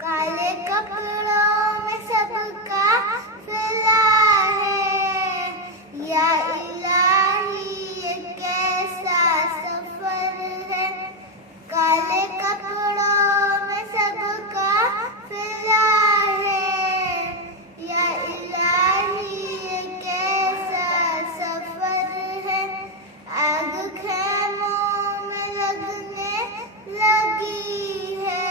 काले कपड़ों में सबका सिला है या इलाही ये कैसा सफर है। काले कपड़ों में सबका सिला है या इलाही ये कैसा सफर है। आग खैमों में लगने लगी है,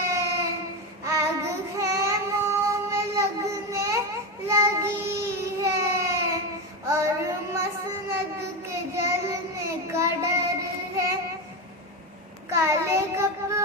आग खैमों में लगने लगी है और मसनद के जलने का डर है। काले कपड़े